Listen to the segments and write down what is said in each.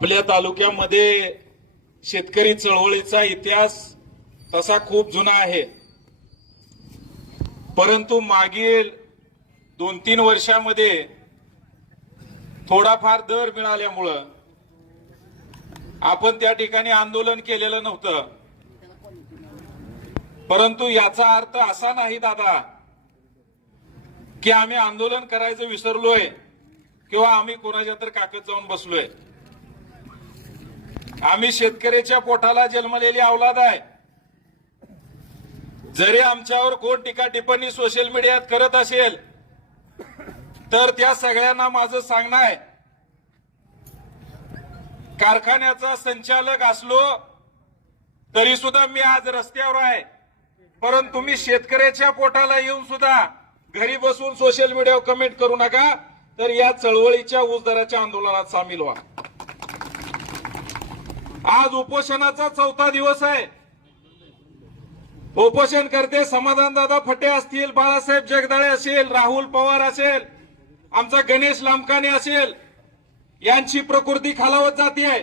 आपल्या तालुक्यामध्ये शेतकरी चळवळीचा इतिहास तसा खूप जुना आहे, परंतु मागील 2-3 वर्षामध्ये थोडाफार दर मिळाल्यामुळं आपण त्या ठिकाणी आंदोलन केलेलं नव्हतं. परंतु याचा अर्थ असा नाही दादा की आम्ही आंदोलन करायचं विसरलोय किंवा आम्ही कोणाच्या तर काकत जाऊन बसलोय. आम्ही शेतकऱ्याच्या पोटाला जन्मलेली औलाद आहे. जरी आमच्यावर कोण टीका टिप्पणी सोशल मीडियात करत असेल तर त्या सगळ्यांना माझं सांगणं आहे, कारखान्याचा संचालक असलो तरी सुद्धा मी आज रस्त्यावर आहे. परंतु तुम्ही शेतकऱ्याच्या पोटाला येऊन सुद्धा घरी बसून सोशल मीडियावर कमेंट करू नका, तर या चळवळीच्या ऊस दराच्या आंदोलनात सामील व्हा. आज उपोषणाचा 4था दिवस आहे. उपोषण करते समाधानदादा फटे असतील, बाळासाहेब जगदाळे असेल, राहुल पवार असेल, आमचा गणेश लामकाने असेल, यांची प्रकृती खालावत जाते.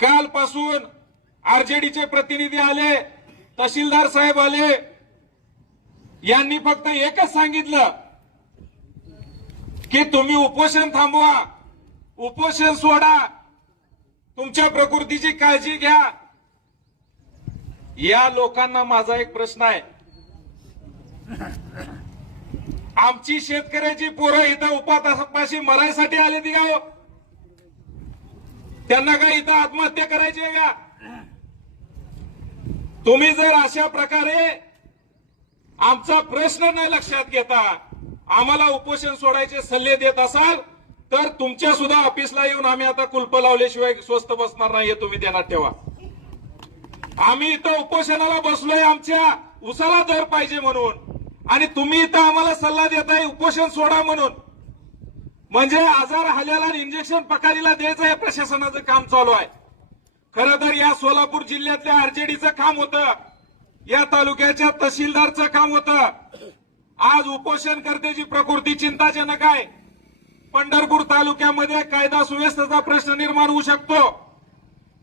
कालपासून आरजेडीचे प्रतिनिधी आले, तहसीलदार साहेब आले, यांनी फक्त एकच सांगितलं की तुम्ही उपोषण थांबवा, उपोषण सोडा, तुमच्या प्रकृतीची काळजी घ्या. या लोकांना माझा एक प्रश्न आहे, आमची शेतकऱ्याची पोरं इथं उपासापाशी मरायसाठी आले ती का? त्यांना काय इथं आत्महत्या करायची आहे का? तुम्ही जर अशा प्रकारे आमचा प्रश्न न लक्षात घेता आम्हाला उपोषण सोडायचे सल्ले देत असाल तर तुमच्या सुद्धा ऑफिसला येऊन आम्ही आता कुलप लावल्याशिवाय स्वस्थ बसणार नाही, हे तुम्ही ध्यानात ठेवा. आम्ही इथं उपोषणाला बसलोय आमच्या उसाला दर पाहिजे म्हणून, आणि तुम्ही इथं आम्हाला सल्ला देताय उपोषण सोडा म्हणून. म्हणजे आजार हाल्याला इंजेक्शन पकारीला द्यायचं हे प्रशासनाचं काम चालू आहे. खरं तर या सोलापूर जिल्ह्यातल्या आरजेडीचं काम होतं, या तालुक्याच्या तहसीलदारचं काम होतं. आज उपोषणकर्त्याची प्रकृती चिंताजनक आहे. पंढरपूर तालुक्यामध्ये कायदा सुव्यवस्थेचा प्रश्न निर्माण होऊ शकतो.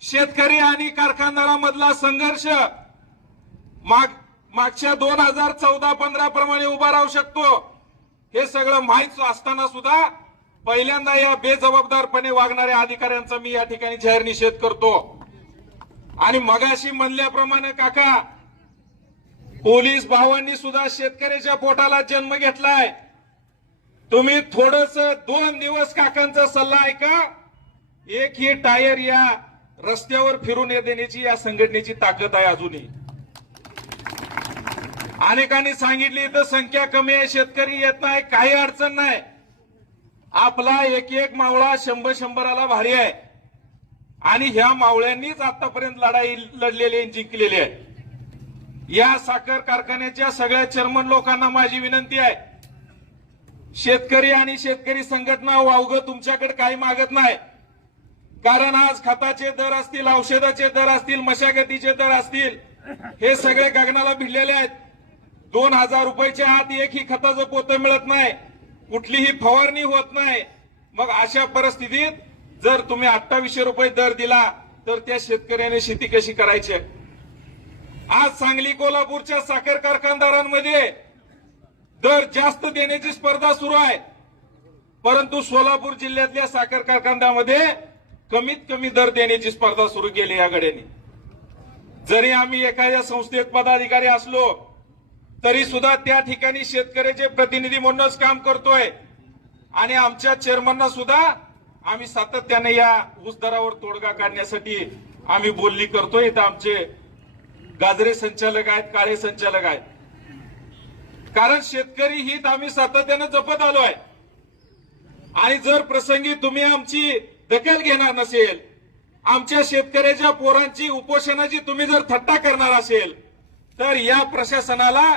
शेतकरी आणि कारखानदारांमधला संघर्ष मागच्या 2014-15 प्रमाणे उभा राहू शकतो. हे सगळं माहीत असताना सुद्धा पहिल्यांदा या बेजबाबदारपणे वागणाऱ्या अधिकाऱ्यांचा मी या ठिकाणी जाहीर निषेध करतो. आणि मगाशी म्हणल्याप्रमाणे काका, पोलीस भावांनी सुद्धा शेतकऱ्याच्या पोटाला जन्म घेतलाय. तुम्ही थोडस 2 दिवस काकांचा सल्ला ऐका. एक ही टायर या रस्त्यावर फिरून देण्याची या संघटनेची ताकद आहे. अजूनही अनेकांनी सांगितली तर संख्या कमी आहे, शेतकरी येत नाही, काही अडचण नाही. आपला एक मावळा 100-100 भारी आहे, आणि ह्या मावळ्यांनीच आतापर्यंत लढाई लढलेली आणि जिंकलेली आहे. या साखर कारखान्याच्या सगळ्या चेअरमन लोकांना माझी विनंती आहे, शेतकरी आणि शेतकरी संघटना वावगं तुमच्याकडे काही मागत नाही. कारण आज खताचे दर असतील, औषधाचे दर असतील, मशागतीचे दर असतील, हे सगळे गगनाला भिडलेले आहेत. 2000 रुपयाच्या आत एकही खताचं पोतं मिळत नाही, कुठलीही फवारणी होत नाही. मग अशा परिस्थितीत जर तुम्ही 2800 रुपये दर दिला तर त्या शेतकऱ्याने शेती कशी करायची? आज सांगली कोल्हापूरच्या साखर कारखानदारांमध्ये दर जास्त देण्याची स्पर्धा सुरू आहे, परंतु सोलापूर जिल्ह्यातल्या साखर कारखान्यामध्ये कमीत कमी दर देण्याची स्पर्धा सुरू केली या गड्यांनी. जरी आम्ही एखाद्या संस्थेत पदाधिकारी असलो तरी सुद्धा त्या ठिकाणी शेतकऱ्याचे प्रतिनिधी म्हणूनच काम करतोय. आणि आमच्या चेअरमनना सुद्धा आम्ही सातत्याने या ऊस दरावर तोडगा काढण्यासाठी आम्ही बोलणी करतोय. इथं आमचे गाजरे संचालक आहेत, काळे संचालक आहेत. कारण शेतकरी हित आम्ही सातत्याने जपत आलोय. आणि जर प्रसंगी तुम्ही आमची दखल घेणार नसेल, आमच्या शेतकऱ्याच्या पोरांची उपोषणाची तुम्ही जर थट्टा करणार असेल, तर या प्रशासनाला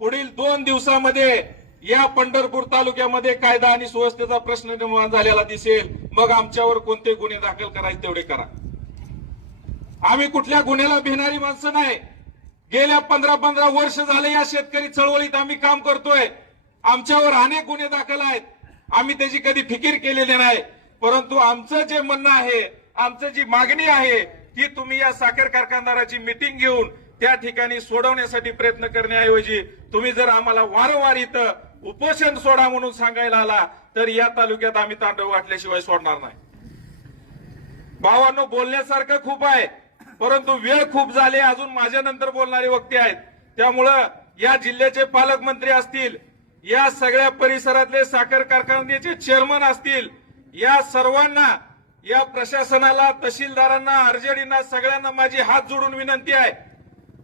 पुढील 2 दिवसामध्ये या पंढरपूर तालुक्यामध्ये कायदा आणि सुव्यवस्थेचा प्रश्न निर्माण झालेला दिसेल. मग आमच्यावर कोणते गुन्हे दाखल करायचे तेवढे करा. आम्ही कुठल्या गुन्ह्याला भिणारी माणसं नाही. गेल्या 15 वर्ष झाले या शेतकरी चळवळीत आम्ही काम करतोय. आमच्यावर अनेक गुन्हे दाखल आहेत, आम्ही त्याची कधी फिकीर केलेली नाही. परंतु आमचं जे म्हणणं आहे, आमचं जी मागणी आहे ती तुम्ही या साखर कारखानदाराची मिटिंग घेऊन त्या ठिकाणी सोडवण्यासाठी प्रयत्न करण्याऐवजी तुम्ही जर आम्हाला वारंवार इथं उपोषण सोडा म्हणून सांगायला आला तर या तालुक्यात आम्ही तांडव वाटल्याशिवाय सोडणार नाही. भावांनो, बोलण्यासारखं खूप आहे, परंतु वेळ खूप झाली. अजून माझ्या नंतर बोलणारे वक्ते आहेत. त्यामुळं या जिल्ह्याचे पालकमंत्री असतील, या सगळ्या परिसरातले साखर कारखान्याचे चेअरमन असतील, या सर्वांना, या प्रशासनाला, तहसीलदारांना, आरजेडींना, सगळ्यांना माझी हात जोडून विनंती आहे,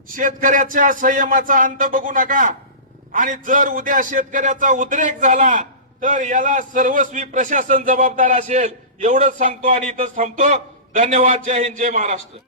शेतकऱ्याच्या संयमाचा अंत बघू नका. आणि जर उद्या शेतकऱ्याचा उद्रेक झाला तर याला सर्वस्वी प्रशासन जबाबदार असेल, एवढंच सांगतो आणि इथंच थांबतो. धन्यवाद. जय हिंद, जय महाराष्ट्र.